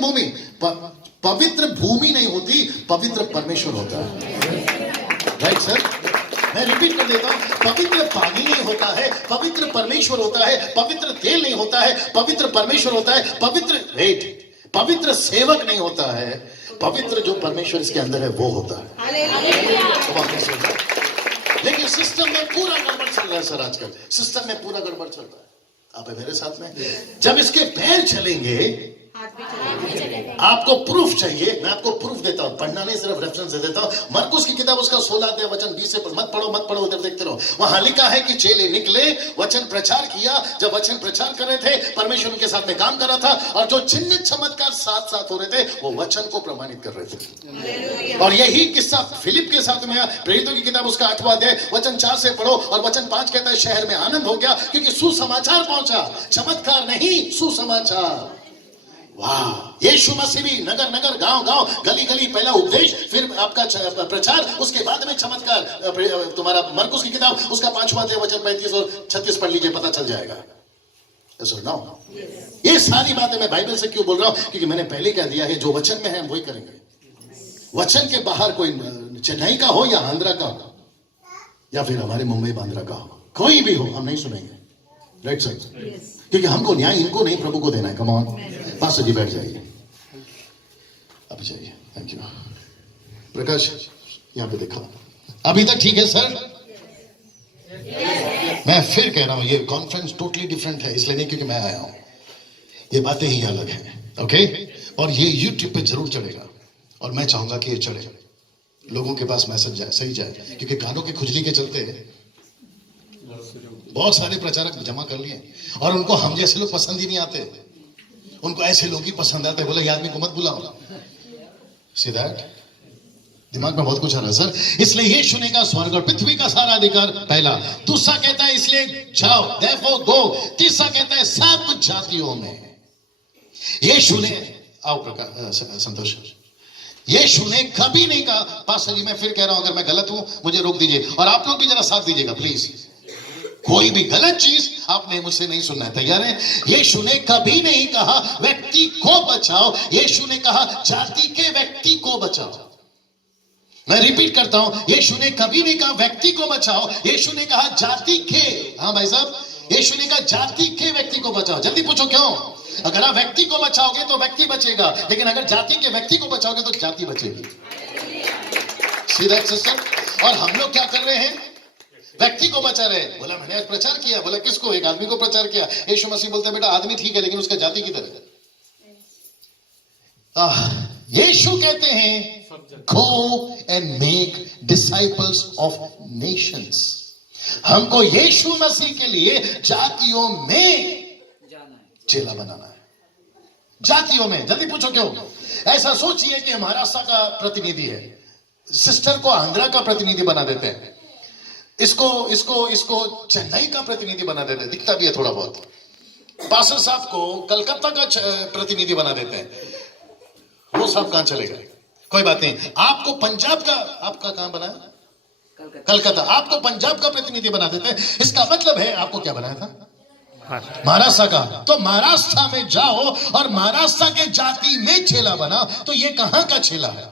भूमि, पवित्र भूमि नहीं होती, पवित्र परमेश्वर होता है। राइट सर, मैं रिपीट कर देता हूं, पवित्र पानी नहीं होता है, पवित्र परमेश्वर होता है। पवित्र तेल नहीं होता है, पवित्र परमेश्वर होता है। पवित्र सेवक नहीं होता है, पवित्र जो परमेश्वर इसके अंदर है वो होता है। लेकिन सिस्टम में पूरा गड़बड़ चल रहा है सर, आजकल सिस्टम में पूरा गड़बड़ चल रहा है। आप है मेरे साथ में? जब इसके पैर चलेंगे, आपको प्रूफ चाहिए, मैं आपको प्रूफ देता हूं, पढ़ना नहीं सिर्फ रेफरेंस दे देता हूं। मरकुस की किताब उसका 16 अध्याय वचन 20 से मत पढ़ो, उधर देखते रहो। वहां लिखा है कि चेले निकले, वचन प्रचार किया। जब वचन प्रचार कर रहे थे, परमेश्वर उनके साथ में काम कर रहा था, और जो चिन्ह चमत्कार साथ साथ हो रहे थे, वो वचन को प्रमाणित कर रहे थे। और यही किस्सा फिलिप के साथ में है। प्रेरितों की किताब उसका 8वां अध्याय वचन 4 से पढ़ो, और वचन 5 कहता है शहर में आनंद हो गया, क्योंकि सुसमाचार पहुंचा, चमत्कार नहीं, सुसमाचार। वाह! यीशु मसीह भी नगर नगर, गांव गांव, गली गली, पहला उपदेश, फिर आपका प्रचार, उसके बाद में चमत्कार। तुम्हारा मरकुस की किताब उसका 5वां अध्याय वचन 35 और 36 पढ़ लीजिए, पता चल जाएगा। ये सारी बातें मैं बाइबल से क्यों बोल रहा हूं? क्योंकि मैंने पहले कह दिया है, जो वचन में है हम वही करेंगे। वचन के बाहर कोई चेन्नई का हो या आंध्रा का हो, या फिर हमारे मुंबई बांद्रा का हो, कोई भी हो, हम नहीं सुनेंगे। राइट साइड, क्योंकि हमको न्याय इनको नहीं, प्रभु को देना है। कम ऑन पास्टर जी, बैठ जाइए, अब जाइए। थैंक यू प्रकाश, यहां पे देखा, अभी तक ठीक है सर? मैं फिर कह रहा हूं, ये कॉन्फ्रेंस टोटली डिफरेंट है, इसलिए नहीं क्योंकि मैं आया हूं, ये बातें ही अलग हैं। ओके, और ये यूट्यूब पे जरूर चढ़ेगा, और मैं चाहूंगा कि ये चढ़े, लोगों के पास मैसेज जाए, सही जाए, क्योंकि कानों की खुजली के चलते बहुत सारे प्रचारक जमा कर लिए, और उनको हम जैसे लोग पसंद ही नहीं आते, उनको ऐसे लोग ही पसंद आते। बोले ये आदमी को मत बुलाओ। See that? दिमाग में बहुत कुछ आ रहा है सर। इसलिए यीशु ने कहा स्वर्ग और पृथ्वी का सारा अधिकार, पहला। दूसरा कहता है इसलिए जाओ, therefore go। तीसरा कहता है सब जातियों में। यीशु ने, आओ प्रकाश, संतोष, यीशु ने कभी नहीं कहा, पास्टर जी मैं फिर कह रहा हूं, अगर मैं गलत हूं मुझे रोक दीजिए, और आप लोग भी जरा साथ दीजिएगा प्लीज। कोई भी गलत चीज आपने मुझसे नहीं सुनना है, तैयार है? यीशु ने कभी नहीं कहा व्यक्ति को बचाओ, यीशु ने कहा जाति के व्यक्ति को बचाओ। मैं रिपीट करता हूं, यीशु ने कभी नहीं कहा व्यक्ति को बचाओ, यीशु ने कहा जाति के। हाँ भाई साहब, यीशु ने कहा जाति के व्यक्ति को बचाओ। जल्दी पूछो क्यों? अगर आप व्यक्ति को बचाओगे तो व्यक्ति बचेगा, लेकिन अगर जाति के व्यक्ति को बचाओगे तो जाति बचेगी। सीधा सिस्टम। और हम लोग क्या कर रहे हैं? व्यक्ति को बचा रहे। बोला मैंने आज प्रचार किया। बोला किसको? एक आदमी को प्रचार किया। यीशु मसीह बोलते बेटा आदमी ठीक है, लेकिन उसका जाति की तरह। यीशु कहते हैं go and make disciples of Nations. हमको यीशु मसीह के लिए जातियों में चेला बनाना है। जातियों में। जल्दी पूछो क्यों? ऐसा सोचिए कि महाराष्ट्र का प्रतिनिधि है, सिस्टर को आंध्रा का प्रतिनिधि बना देते हैं, इसको चेन्नई का प्रतिनिधि बना देते हैं, दिखता भी है थोड़ा बहुत। पास्टर साहब को कलकत्ता का प्रतिनिधि बना देते हैं, वो साहब कहां चले गए? कोई बात नहीं। आपको पंजाब का, आपका कहां बना है? कलकत्ता। आपको पंजाब का प्रतिनिधि बना देते हैं। इसका मतलब है आपको क्या बनाया था? महाराष्ट्र का। तो महाराष्ट्र में जाओ और महाराष्ट्र के जाति में चेला बना, तो ये कहां का चेला है?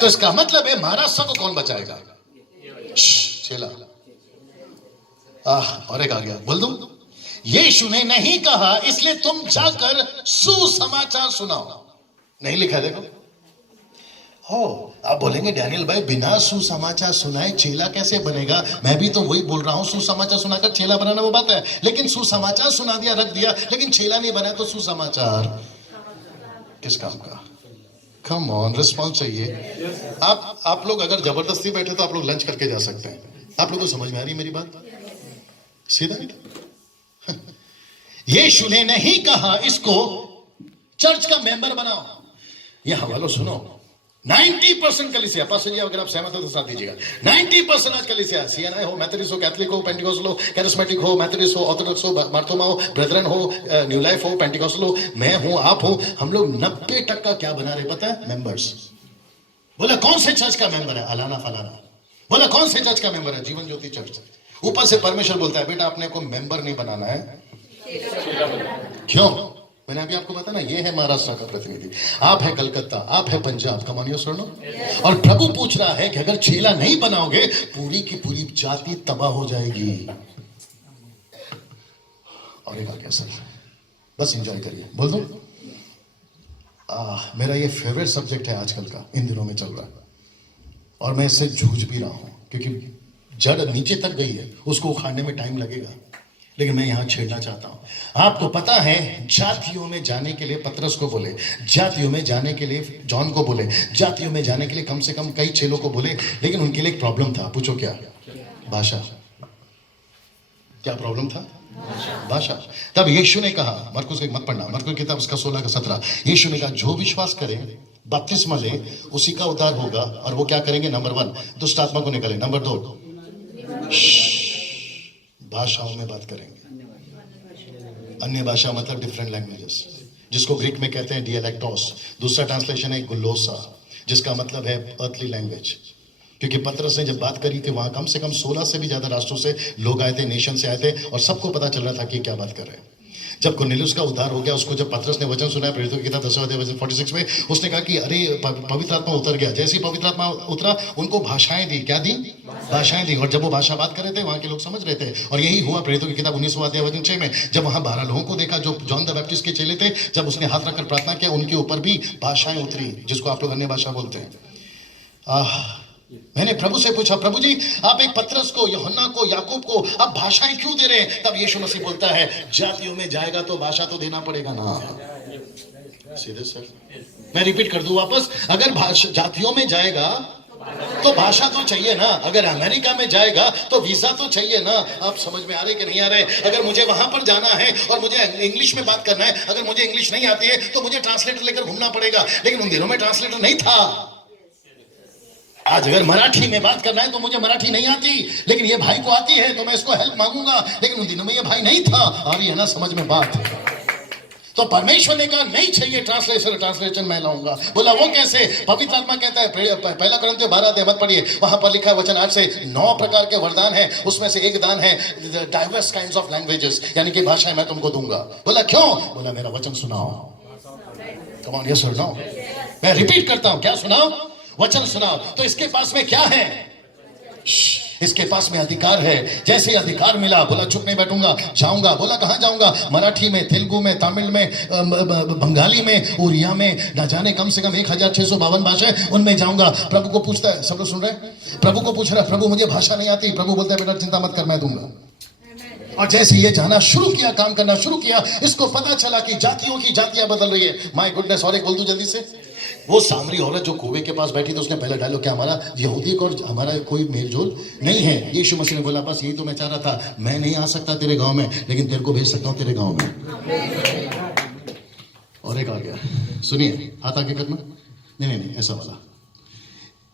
तो इसका मतलब है महाराष्ट्र को कौन बचाएगा? चेला। और एक आ गया, बोल दूं? यीशु ने नहीं कहा इसलिए तुम जाकर सुसमाचार सुनाओ। नहीं लिखा है, देखो। आप बोलेंगे डैनियल भाई बिना सुसमाचार सुनाए चेला कैसे बनेगा? मैं भी तो वही बोल रहा हूं, सुसमाचार सुनाकर चेला बनाना वो बात है, लेकिन सुसमाचार सुना दिया, रख दिया, लेकिन चेला नहीं बना, तो सुसमाचार किस काम का? कम ऑन, रिस्पॉन्स चाहिए। आप लोग अगर जबरदस्ती बैठे तो आप लोग लंच करके जा सकते हैं। आप लोगों को समझ में आ रही मेरी बात? सीधा। यीशु ने नहीं कहा इसको चर्च का मेंबर बनाओ। ये हवालो सुनो, 90% कलीसिया, पास्टर जी अगर आप सहमत हो तो साथ दीजिएगा, 90% आज कलीसिया, सीएनआई हो, मेथोडिस्ट हो, कैथोलिक हो, पेंटिकोस्टल हो, कैरिस्मेटिक हो, मेथोडिस्ट हो, ऑर्थोडॉक्स हो, मार्थोमा हो, ब्रेदरन हो, न्यू लाइफ हो, पेंटिकोस्टल हो, मैं हूं, आप हो, हम लोग 90% क्या बना रहे पता है? मेंबर्स। बोला कौन से चर्च का मेंबर है? अलाना फलाना। बोला कौन से चर्च का मेंबर है? जीवन ज्योति चर्च। ऊपर से परमेश्वर बोलता है बेटा अपने को मेंबर नहीं बनाना है। क्यों? मैंने अभी आपको बताया ना, ये है महाराष्ट्र का प्रतिनिधि, आप है कलकत्ता, आप है पंजाब, कम ऑन योर सुनो। और प्रभु पूछ रहा है कि अगर चेला नहीं बनाओगे पूरी की पूरी जाति तबाह हो जाएगी। और एक आ गया सर, बस एंजॉय करिए, बोल दो। मेरा ये फेवरेट सब्जेक्ट है आजकल का, इन दिनों में चल रहा है, और मैं इससे जूझ भी रहा हूं क्योंकि जड़ नीचे तक गई है, उसको उखाड़ने में टाइम लगेगा, लेकिन मैं यहां छेड़ना चाहता हूं। आपको पता है जातियों में जाने के लिए पतरस को बोले, जातियों में जाने के लिए जॉन को बोले, जातियों में जाने के लिए कम से कम कई चेलों को बोले, लेकिन उनके लिए एक प्रॉब्लम था। पूछो क्या? भाषा। क्या प्रॉब्लम था? भाषा। तब यीशु ने कहा, मरकुस को मत पढ़ना, मरकुस किताब उसका 16 का 17, यीशु ने कहा जो विश्वास करे बपतिस्मा ले उसी का उद्धार होगा। और वो क्या करेंगे? नंबर 1 दुष्ट आत्मा को निकाले, नंबर 2 भाषाओं में बात करेंगे। अन्य भाषा मतलब डिफरेंट लैंग्वेजेस, जिसको ग्रीक में कहते हैं डियलेक्टोस। दूसरा ट्रांसलेशन है गुलोसा, जिसका मतलब है अर्थली लैंग्वेज। क्योंकि पतरस ने जब बात करी कि वहां कम से कम 16 से भी ज्यादा राष्ट्रों से लोग आए थे, नेशन से आए थे, और सबको पता चल रहा था कि क्या बात कर रहे हैं। जब कुरनेलियुस का उद्धार हो गया, उसको जब पतरस ने वचन सुनाया प्रेरितों की किताब 10वें अध्याय वचन 46 में, उसने कहा कि अरे पवित्र आत्मा उतर गया। जैसे ही पवित्र आत्मा उतरा, उनको भाषाएं दी। क्या दी? भाषाएं दी। और जब वो भाषा बात कर रहे थे, वहां के लोग समझ रहे थे। और यही हुआ प्रेरितों की किताब 19वां अध्याय वचन 6 में, जब वहां 12 लोगों को देखा जो जॉन द बैप्टिस्ट के चेले थे, जब उसने हाथ रखकर प्रार्थना किया, उनके ऊपर भी भाषाएं उतरी, जिसको आप लोग अन्य भाषा बोलते हैं। मैंने प्रभु से पूछा, प्रभु जी आप एक पतरस को, यूहन्ना को, याकूब को आप भाषाएं क्यों दे रहे हैं? तब यीशु मसीह बोलता है जातियों में जाएगा तो भाषा तो देना पड़ेगा ना। सीधे सर मैं रिपीट कर दूं वापस, अगर जातियों में जाएगा तो भाषा तो चाहिए ना। अगर अमेरिका में जाएगा तो वीजा तो चाहिए ना। आप समझ में आ रहे कि नहीं आ रहे? अगर मुझे वहां पर जाना है और मुझे इंग्लिश में बात करना है, अगर मुझे इंग्लिश नहीं आती है तो मुझे ट्रांसलेटर लेकर घूमना पड़ेगा। लेकिन उन दिनों में ट्रांसलेटर नहीं था। आज अगर मराठी में बात करना है तो मुझे मराठी नहीं आती, लेकिन ये भाई को आती है तो मैं इसको हेल्प मांगूंगा। लेकिन उन दिनों में ये भाई नहीं था। आ रही है ना समझ में बात? तो परमेश्वर ने कहा नहीं चाहिए ट्रांसलेशन मैं लाऊंगा। बोला वो कैसे? पवित्र आत्मा कहता है, पहला कुरिन्थियों 12 अध्याय मत पढ़िए, वहां पर लिखा है वचन 8 से 9 प्रकार के वरदान है, उसमें से एक दान है डाइवर्स काइंड्स ऑफ लैंग्वेजेस, यानी कि भाषाएं मैं तुमको दूंगा। बोला क्यों? बोला मेरा वचन सुनाओ। कम ऑन यस और नो। मैं रिपीट करता हूं, क्या सुनाओ? वचन सुनाओ। तो इसके पास में क्या है? इसके पास में अधिकार है। जैसे अधिकार मिला, बोला चुप नहीं बैठूंगा, जाऊंगा। बोला कहां जाऊंगा? मराठी में, तेलुगु में, तमिल में, बंगाली में, उड़िया में, न जाने कम से कम 1652 भाषाएं, उनमें जाऊंगा। प्रभु को पूछता है, सब लोग सुन रहे हैं? प्रभु को पूछ रहा है, प्रभु मुझे भाषा नहीं आती। प्रभु बोलता है बेटा चिंता मत कर, मैं दूंगा। और जैसे ये जाना शुरू किया, काम करना शुरू किया, इसको पता चला कि जातियों की जातियां बदल रही है। My goodness. और एक बोल दूं जल्दी से, वो सामरी औरत जो कुएं के पास बैठी थी, उसने पहले डायलॉग क्या, हमारा यहूदी को और हमारा कोई मेलजोल नहीं है। यीशु मसीह ने बोला बस यही तो मैं चाह रहा था, मैं नहीं आ सकता तेरे गांव में, लेकिन तेरे को भेज सकता हूं तेरे गांव में। और एक आ गया, सुनिए, हाथ आगे करना। नहीं, ऐसा वाला।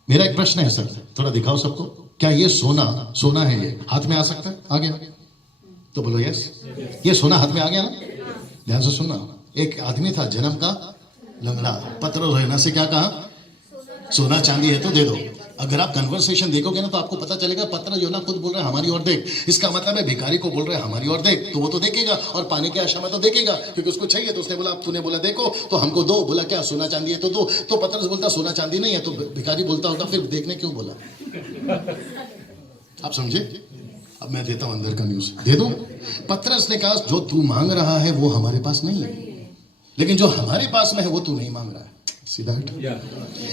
मेरा एक प्रश्न है सर, थोड़ा दिखाओ सबको, क्या ये सोना है? ये हाथ में आ सकता है? आ गया तो बोलो यस। ये सोना हाथ में आ गया ना? ध्यान से सुनना। एक आदमी था जन्म का लंगड़ा, पतरस रहना से क्या कहा? सोना चांदी है तो दे दो। अगर आप कन्वर्सेशन देखोगे ना तो आपको पता चलेगा पतरस योना खुद बोल रहा है हमारी ओर देख। इसका मतलब है भिखारी को बोल रहा है हमारी ओर देख, तो वो तो देखेगा, और पाने की आशा में तो देखेगा क्योंकि उसको चाहिए। तो उसने बोला, तूने बोला देखो तो हमको दो। बोला क्या सोना चांदी है तो दो। तो पतरस बोलता सोना चांदी नहीं है, तो भिखारी बोलता होगा फिर देखने क्यों बोला? आप समझे? अब मैं देता हूं अंदर का न्यूज, दे दो। पतरस ने कहा जो तू मांग रहा है वो हमारे पास नहीं है, लेकिन जो हमारे पास में है वो तू नहीं मांग रहा है। सीधा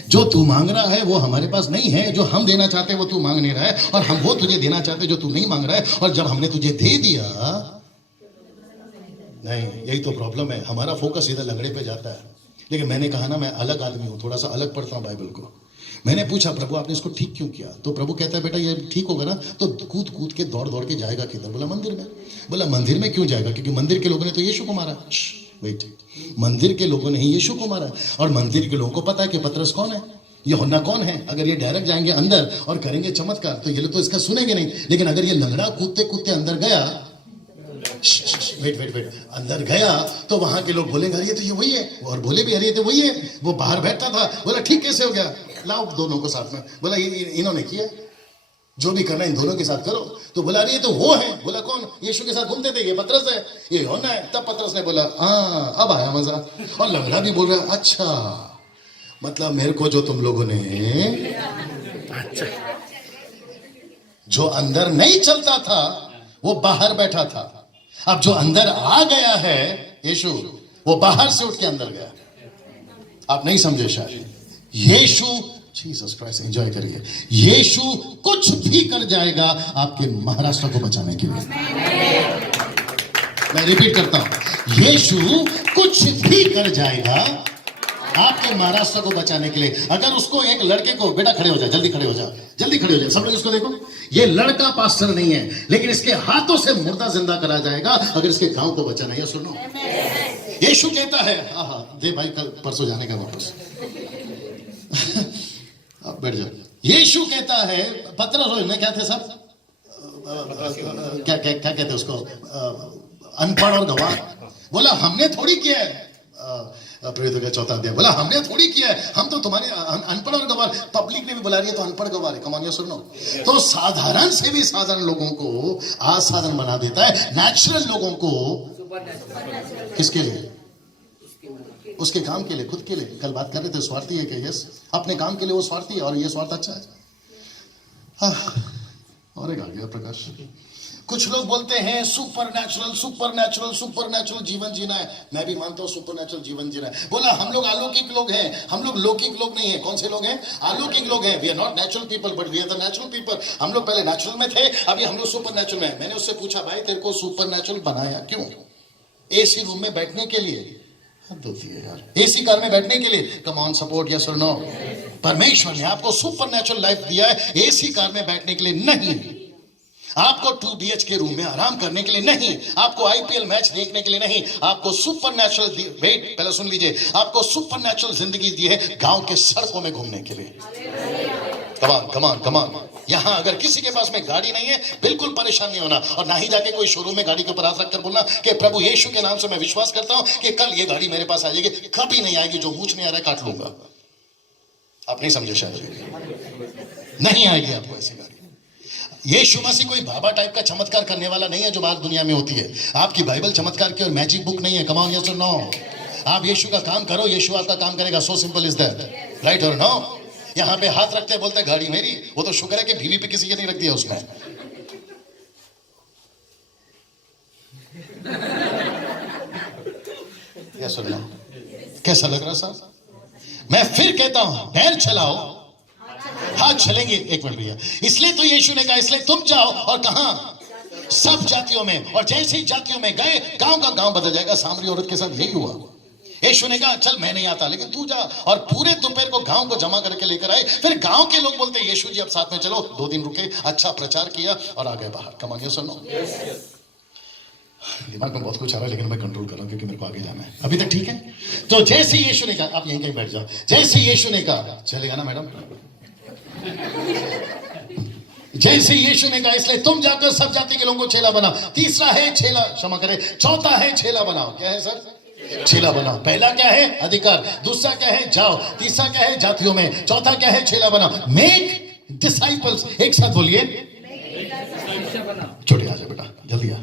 जो तू मांग रहा है वो हमारे पास नहीं है, जो हम देना चाहते हैं वो तू मांग नहीं रहा है, और हम वो तुझे देना चाहते हैं जो तू नहीं मांग रहा है। और जब हमने तुझे दे दिया, नहीं, यही तो प्रॉब्लम है, हमारा फोकस सीधा लंगड़े पे जाता है। लेकिन मैंने कहा ना मैं अलग आदमी हूं, थोड़ा सा अलग पढ़ता हूं बाइबल को। मैंने पूछा प्रभु आपने इसको ठीक क्यों किया? तो प्रभु कहता है बेटा ये ठीक होगा ना तो कूद कूद के दौड़ दौड़ के जाएगा किधर? बोला मंदिर में। बोला मंदिर में क्यों जाएगा? क्योंकि मंदिर के लोगों ने तो यीशु को मारा। वेट, मंदिर के लोगों ने ही यीशु को मारा, और मंदिर के लोगों को पता है कि पतरस कौन है, यूहन्ना कौन है। अगर ये डायरेक्ट जाएंगे अंदर और करेंगे चमत्कार तो ये लोग तो इसका सुनेंगे नहीं। लेकिन अगर ये लंगड़ा कूदते कूदते अंदर गया, वेट, अंदर गया तो वहां के लोग बोलेंगे अरे ये तो ये वही है, और बोले भी अरे ये तो वही है, वो बाहर बैठता था। बोला ठीक कैसे हो गया? लाओ दोनों को साथ में। बोला इन्होंने किया। जो भी करना इन दोनों के साथ करो। तो बोला अरे ये तो वो है। बोला कौन? यीशु के साथ घूमते थे, ये पतरस है, ये यूहन्ना है। तब पतरस ने बोला हाँ अब आया मजा। और लंगड़ा भी बोल रहा है अच्छा मतलब मेरे को जो तुम लोगों ने अच्छा जो अंदर नहीं चलता था वो बाहर बैठा था, अब जो अंदर आ गया है यीशु वो बाहर से उठ के अंदर गया। आप नहीं समझे शायद। यीशु जीसस क्राइस्ट एंजॉय करिए। यीशु कुछ भी कर जाएगा आपके महाराष्ट्र को बचाने के लिए। मैं रिपीट करता हूं, यीशु कुछ भी कर जाएगा आपके महाराष्ट्र को बचाने के लिए। अगर उसको एक लड़के को बेटा खड़े हो जा, जल्दी खड़े हो जा, जल्दी खड़े हो जा, सब लोग इसको देखो। ये लड़का पास्टर नहीं है लेकिन इसके हाथों से मुर्दा जिंदा करा जाएगा अगर इसके गांव को बचाना है। सुनो यीशु कहता है दे भाई कल परसों जाने का वापस आप बैठ जाओ। यीशु कहता है पतरस में क्या थे सब क्या क्या क्या कहते हैं उसको अनपढ़ और गवार। बोला हमने थोड़ी किया है प्रेरितों का 4वां अध्याय। बोला हमने थोड़ी किया है, हम तो तुम्हारे अनपढ़ और गवार। पब्लिक ने भी बुला रही है तो अनपढ़ गवार है। कम ऑन सुनो। तो साधारण से भी साधारण लोगों को असाधारण बना देता है, नेचुरल लोगों को किसके लिए? उसके काम के लिए, खुद के लिए। कल बात कर रहे थे स्वार्थी है कि यस अपने काम के लिए वो स्वार्थी है और ये स्वार्थ अच्छा है। और एक आ गया प्रकाश। कुछ लोग बोलते हैं super natural super natural super natural जीवन जीना है। मैं भी मानता हूं सुपर नेचुरल जीवन जीना है। बोला हम लोग अलौकिक लोग हैं, हम लोग लौकिक लोग नहीं है। कौन से लोग हैं? अलौकिक लोग हैं। We are not natural people but we are the natural people. हम लोग पहले नेचुरल में थे, अभी हम लोग सुपर नेचुरल में। मैंने उससे पूछा भाई तेरे को सुपर नेचुरल बनाया क्यों? एसी रूम में बैठने के लिए? हद होती है यार। एसी कार में बैठने के लिए? कम ऑन सपोर्ट यस और नो। परमेश्वर ने आपको सुपर नेचुरल लाइफ दिया है एसी कार में बैठने के लिए नहीं। आपको 2 BHK रूम में आराम करने के लिए नहीं, आपको IPL मैच देखने के लिए नहीं, आपको सुपर नेचुरल वेट पहले सुन लीजिए, आपको सुपर नेचुरल जिंदगी दी है गांव के सड़कों में घूमने के लिए। कमान कमान कमान। यहां अगर किसी के पास में गाड़ी नहीं है बिल्कुल परेशान नहीं होना और ना ही जाके कोई शोरूम में गाड़ी के ऊपर हाथ रखकर बोलना कि प्रभु यीशु के नाम से मैं विश्वास करता हूं कि कल ये गाड़ी मेरे पास आ जाएगी। कभी नहीं आएगी, जो मूछ नहीं आ रहा है काट लूंगा। आप नहीं समझे शायद। नहीं आएगी आपको ऐसी गाड़ी। यीशु मसीह कोई बाबा टाइप का चमत्कार करने वाला नहीं है जो बात दुनिया में होती है। आपकी बाइबल चमत्कार की और मैजिक बुक नहीं है। कम ऑन यस और नो। आप यीशु का काम करो, यीशु आपका काम करेगा। So simple is that, right और नो। यहां पे हाथ रखते बोलते गाड़ी मेरी, वो तो शुक्र है कि बीवी पे किसी के नहीं रख दिया उसने। यस और नो। कैसा लग रहा साहब? मैं फिर कहता हूं पैर चलाओ हाथ चलेंगे। एक मिनट भैया। इसलिए तो यीशु ने कहा इसलिए तुम जाओ और कहां? सब जातियों में। और जैसे ही जातियों में गए गांव का गांव बदल जाएगा। सामरी औरत के साथ यही हुआ। यीशु ने कहा चल मैं नहीं आता लेकिन तू जा, और पूरे दोपहर को गांव को जमा करके लेकर आए। फिर गांव के लोग बोलते यीशु जी अब साथ में चलो। 2 दिन रुके, अच्छा प्रचार किया और आ गए बाहर। कम ऑन यस और नो। दिमाग में बहुत कुछ आ रहा है लेकिन मैं कंट्रोल कर रहा हूं क्योंकि मेरे को आगे जाना है। अभी तक ठीक है? तो जैसे यीशु ने कहा आप यहीं कहीं बैठ जाओ। जैसे यीशु ने कहा चलेगा ना मैडम? जैसे यीशु ने कहा इसलिए तुम जाकर सब जाति के लोगों को चेला बनाओ। तीसरा है चेला, क्षमा करें, चौथा है चेला बनाओ। क्या है सर? चेला बनाओ। पहला क्या है? अधिकार। दूसरा क्या है? जाओ। तीसरा क्या है? जातियों में। चौथा क्या है? चेला बनाओ। Make disciples. एक साथ बोलिए, छोटे आ जाओ बेटा जल्दी आ।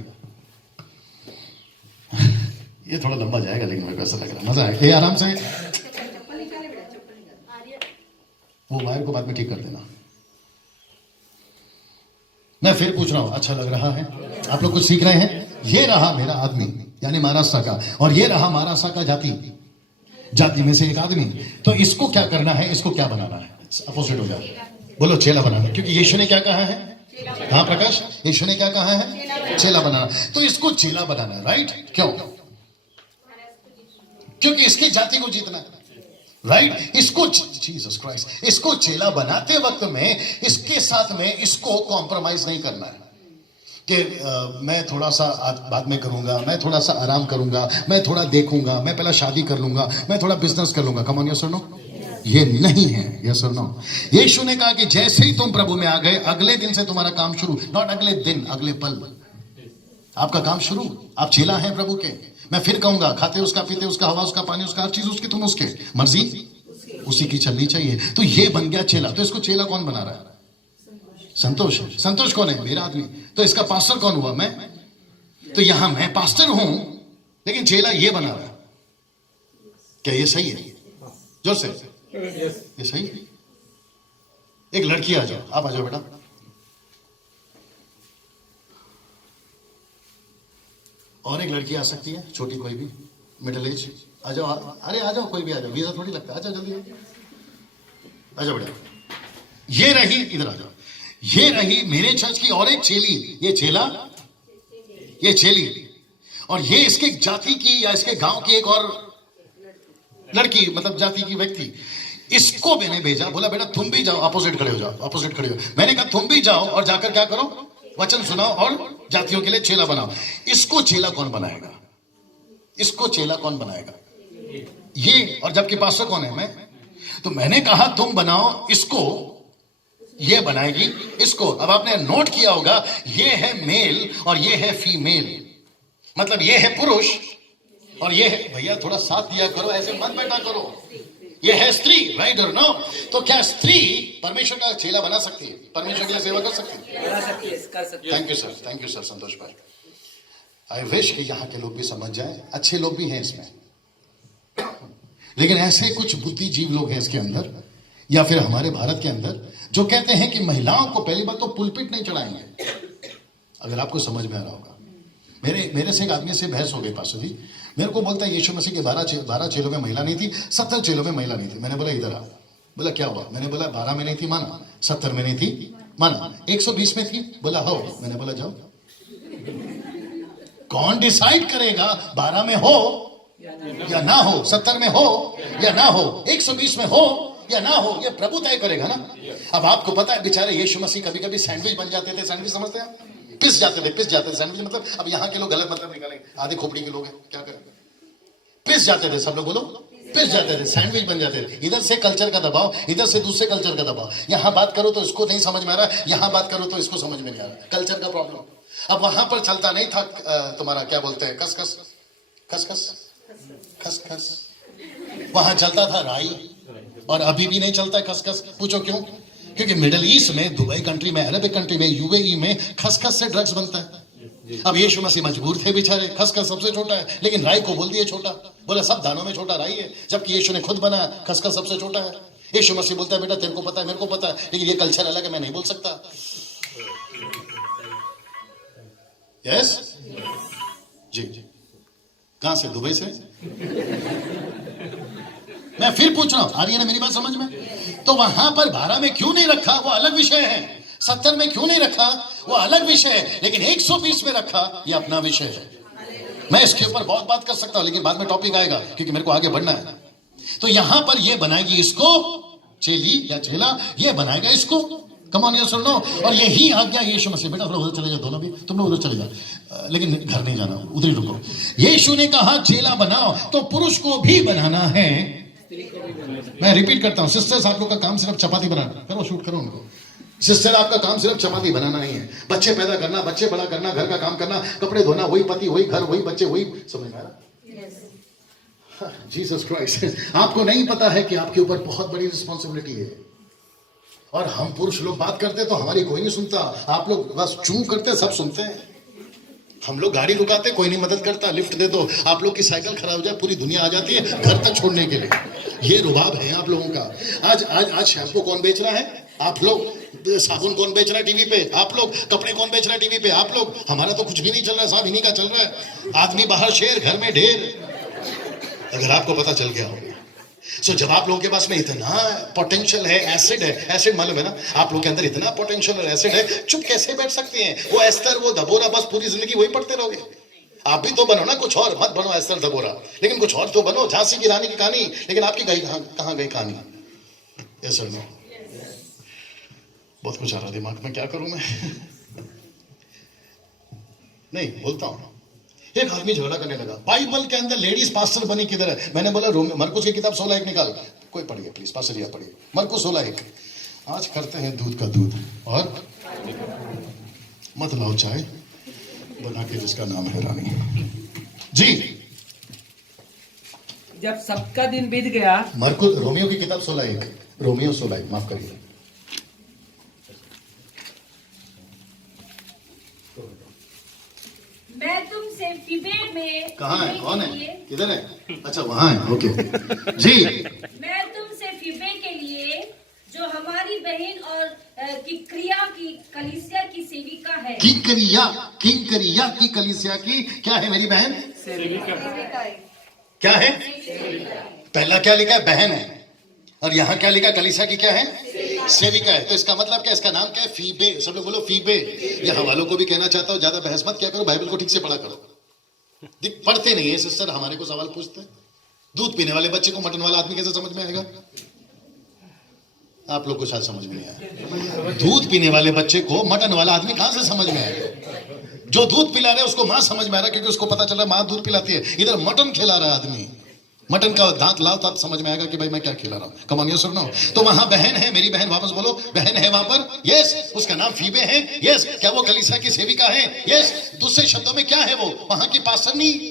ये थोड़ा लंबा जाएगा लेकिन मेरे को ऐसा लग रहा है मजा आएगा। ये आराम से वो वायर को बाद में ठीक कर देना। मैं फिर पूछ रहा हूं अच्छा लग रहा है? आप लोग कुछ सीख रहे हैं? ये रहा मेरा आदमी यानी महाराष्ट्र का, और ये रहा महाराष्ट्र का जाति में से एक आदमी। तो इसको क्या करना है? इसको क्या बनाना है? अपोजिट हो जाए, बोलो चेला बनाना। क्योंकि यीशु ने क्या कहा है? हाँ प्रकाश, यीशु ने क्या कहा है? चेला बनाना। तो इसको चेला बनाना है, राइट? क्यों? क्योंकि इसकी जाति को जीतना है, राइट? इसको जीसस क्राइस्ट, इसको चेला बनाते वक्त में इसके साथ में इसको कॉम्प्रोमाइज नहीं करना है कि मैं थोड़ा सा बाद में करूंगा, मैं थोड़ा सा आराम करूंगा, मैं थोड़ा देखूंगा, मैं पहला शादी कर लूंगा, मैं थोड़ा बिजनेस कर लूंगा। कम ऑन यस और नो। ये नहीं है यस और नो। यीशु ने कहा कि जैसे ही तुम प्रभु में आ गए अगले दिन से तुम्हारा काम शुरू। नॉट अगले दिन, अगले पल आपका काम शुरू। आप चेला हैं प्रभु के। मैं फिर कहूंगा, खाते उसका, पीते उसका, हवा उसका, पानी उसका, हर चीज उसकी, तुम उसके, मर्जी उसी की चलनी चाहिए। तो ये बन गया चेला। तो इसको चेला कौन बना रहा है? संतोष है। संतोष कौन है? मेरा आदमी। तो इसका पास्टर कौन हुआ? मैं। तो यहां मैं पास्टर हूं, लेकिन चेला ये बना रहा है। क्या ये सही है? जोर से, ये सही है? एक लड़की आ जाओ, आप आ जाओ बेटा। और एक लड़की आ सकती है, छोटी कोई भी, मिडिल एज। आ जाओ, अरे आ जाओ, कोई भी आ जाओ, वीजा थोड़ी लगता है। आ जाओ जल्दी, आ जाओ बेटा। ये रही, इधर आ जाओ, ये रही मेरे चर्च की और एक चेली। ये चेला, ये चेली, और ये इसके जाति की या इसके गांव की एक और लड़की, मतलब जाति की व्यक्ति। इसको मैंने भेजा, बोला बेटा तुम भी जाओ, अपोजिट खड़े हो जाओ, अपोजिट खड़े हो। मैंने कहा तुम भी जाओ और जाकर क्या करो? वचन सुनाओ और जातियों के लिए चेला बनाओ। इसको चेला कौन बनाएगा? इसको चेला कौन बनाएगा? ये। और जबकि पास्टर कौन है? मैं। तो मैंने कहा तुम बनाओ इसको, ये बनाएगी इसको। अब आपने नोट किया होगा, ये है मेल और ये है फीमेल, मतलब ये है पुरुष और ये है, भैया थोड़ा साथ दिया करो, ऐसे मत बैठा करो। ये है स्त्री, राइट और नो? तो क्या स्त्री परमेश्वर का चेला बना सकती है? परमेश्वर के लिए सेवा कर सकती है? कर सकती है। थैंक यू सर संतोष भाई। आई विश कि यहाँ के लोग भी समझ जाएं। अच्छे लोग भी हैं इसमें, लेकिन ऐसे कुछ बुद्धिजीव लोग हैं इसके अंदर, या फिर हमारे भारत के अंदर, जो कहते हैं कि महिलाओं को पहली बात तो पुलपिट नहीं चढ़ाएंगे। अगर आपको समझ में आ रहा होगा, मेरे से एक आदमी से बहस हो गई पास्टर जी। मेरे को बोलता है यीशु मसीह के 12 चेलों में महिला नहीं थी, 70 चेलों में महिला नहीं थी। मैंने बोला इधर आ। बोला क्या हुआ? मैंने बोला 12 में नहीं थी माना, 70 में नहीं थी माना, 120 में थी। बोला हो। मैंने बोला जाओ। कौन डिसाइड करेगा 12 में हो या ना हो, 70 में हो या ना हो, 120 में हो या ना हो? ये प्रभु तय करेगा ना। अब आपको पता है बेचारे यीशु मसीह कभी कभी सैंडविच बन जाते थे। सैंडविच समझते हैं? पिस जाते थे। सैंडविच मतलब, अब यहाँ के लोग गलत मतलब निकालेंगे, आधे खोपड़ी के लोग हैं, क्या करेंगे? पिस जाते थे, सब लोग बोलो, पिस जाते थे, सैंडविच बन जाते थे। इधर से कल्चर का दबाव, इधर से दूसरे कल्चर का दबाव। यहाँ बात करो तो इसको नहीं समझ में आ रहा, यहाँ बात करो तो इसको समझ में नहीं आ रहा। कल्चर का प्रॉब्लम। अब वहां पर चलता नहीं था तुम्हारा क्या बोलते हैं, खसखस, वहां चलता था राई, और अभी भी नहीं चलता है खसखस। पूछो क्यों? क्योंकि मिडिल ईस्ट में, दुबई कंट्री में, अरबिक कंट्री में, यूएई में खसखस से ड्रग्स बनता है। अब यीशु मसीह मजबूर थे बेचारे, खसखस सबसे छोटा है, लेकिन राई को बोल दिए छोटा। बोला सब दानों में छोटा राई है, जबकि यीशु ने खुद बनाया खसखस सबसे छोटा है। यीशु मसीह बोलता है बेटा तेरे को पता है, मेरे को पता है, लेकिन ये कल्चर अलग है, मैं नहीं बोल सकता। यस जी। कहां से? दुबई से। मैं फिर पूछ रहा हूं, आ रही है ना मेरी बात समझ में? तो वहां पर 12 में क्यों नहीं रखा, वो अलग विषय है। 70 में क्यों नहीं रखा, वो अलग विषय है। लेकिन 120 में रखा, ये अपना विषय है। मैं इसके ऊपर बहुत बात कर सकता हूं, लेकिन बाद में टॉपिक आएगा, क्योंकि मेरे को आगे बढ़ना है। तो यहां पर ये बनाएगी इसको चेली या चेला, ये बनाएगा इसको। कम ऑन, यस और नो? और यही आज्ञा यीशु मसीह, बेटा थोड़ा उधर चले जाओ, दोनों भी तुम लोग उधर चले जाओ, लेकिन घर नहीं जाना, उधर ही रुको। यीशु ने कहा चेला बनाओ, तो पुरुष को भी बनाना है। मैं रिपीट करता हूं, सिस्टर्स आप लोग का काम सिर्फ चपाती बनाना, करो शूट करो उनको। सिस्टर आपका काम सिर्फ चपाती बनाना नहीं है, बच्चे पैदा करना, बच्चे बड़ा करना, घर का काम करना, कपड़े धोना, वही पति वही घर वही बच्चे वही। समझ में आ रहा? Jesus Christ. आपको नहीं पता है कि आपके ऊपर बहुत बड़ी रिस्पॉन्सिबिलिटी है। और हम पुरुष लोग बात करते तो हमारी कोई नहीं सुनता, आप लोग बस चूं करते सब सुनते हैं। हम लोग गाड़ी रुकाते कोई नहीं मदद करता, लिफ्ट दे दो, आप लोग की साइकिल खराब हो जाए पूरी दुनिया आ जाती है घर तक छोड़ने के लिए। ये रुबाब है आप लोगों का। आज आज आज शैम्पू कौन बेच रहा है? आप लोग। साबुन कौन बेच रहा है टीवी पे? आप लोग। कपड़े कौन बेच रहा है टीवी पे? आप लोग। हमारा तो कुछ भी नहीं चल रहा है साहब, इन्हीं का चल रहा है। आदमी बाहर शेर, घर में ढेर। अगर आपको पता चल गया हो। सो जब आप लोगों के पास में इतना पोटेंशियल है, एसिड है, एसिड मालूम है ना, आप लोग के अंदर इतना पोटेंशियल और एसिड है, चुप कैसे बैठ सकते हैं? वो एस्तर, वो दबोरा, बस पूरी जिंदगी वही पढ़ते रहोगे। आप भी तो बनो ना कुछ और, मत बनो एस्तर दबोरा, लेकिन कुछ और तो बनो। झांसी की रानी की कहानी, लेकिन आपकी गई कहां गई कहानी? Yes sir no? बहुत कुछ आ रहा दिमाग में, क्या करूं मैं? नहीं बोलता हूं। एक आदमी झगड़ा करने लगा, बाइबल के अंदर लेडीज पास्टर बनी किधर है? मैंने बोला मरकुस की किताब 16:1 निकाल, कोई पढ़िए प्लीज, पास्टर जी आप पढ़िए मरकुस 16:1। आज करते हैं दूध का दूध और मत लाओ चाय बना के जिसका नाम है रानी जी। जब सबका दिन बीत गया, मरकुस, रोमियो की किताब 16:1, रोमियो 16:1, माफ करिए। तुमसे फिबे में कहाँ है, फिबे कौन के है, लिए- किधर है? अच्छा वहां है, ओके जी। मैं तुमसे फिबे के लिए जो हमारी बहन और की क्रिया की कलीसिया की सेविका है। किंकरिया की कलीसिया की क्या है मेरी बहन? क्या है? पहला क्या लिखा है? बहन है। और यहाँ क्या लिखा? कलीसिया की क्या है? सेविका है। तो इसका मतलब क्या? इसका नाम क्या है? फीबे। सब लोग बोलो फीबे। यहाँ वालों को भी कहना चाहता हूँ, ज्यादा बहस मत क्या करो, बाइबल को ठीक से पढ़ा करो। पढ़ते नहीं है सिस्टर, हमारे को सवाल पूछते हैं। दूध पीने वाले बच्चे को मटन वाला आदमी कैसे समझ में आएगा? आप लोग को शायद समझ में नहीं आया। दूध पीने वाले बच्चे को मटन वाला आदमी कहां से समझ में आएगा? जो दूध पिला रहे हैं उसको मां समझ में आ रहा है, क्योंकि उसको पता चल रहा है मां दूध पिलाती है। इधर मटन खिला रहा है आदमी, मटन का दांत लाओ तब समझ में आएगा कि भाई मैं क्या खिला रहा हूं। कम ऑन, यस और नो? तो वहां बहन है, मेरी बहन, वापस बोलो, बहन है वहां पर, यस। उसका नाम फीबे है, यस। क्या वो कलीसिया की सेविका है? यस। दूसरे शब्दों में क्या है वो? वहां की पास्टर नहीं।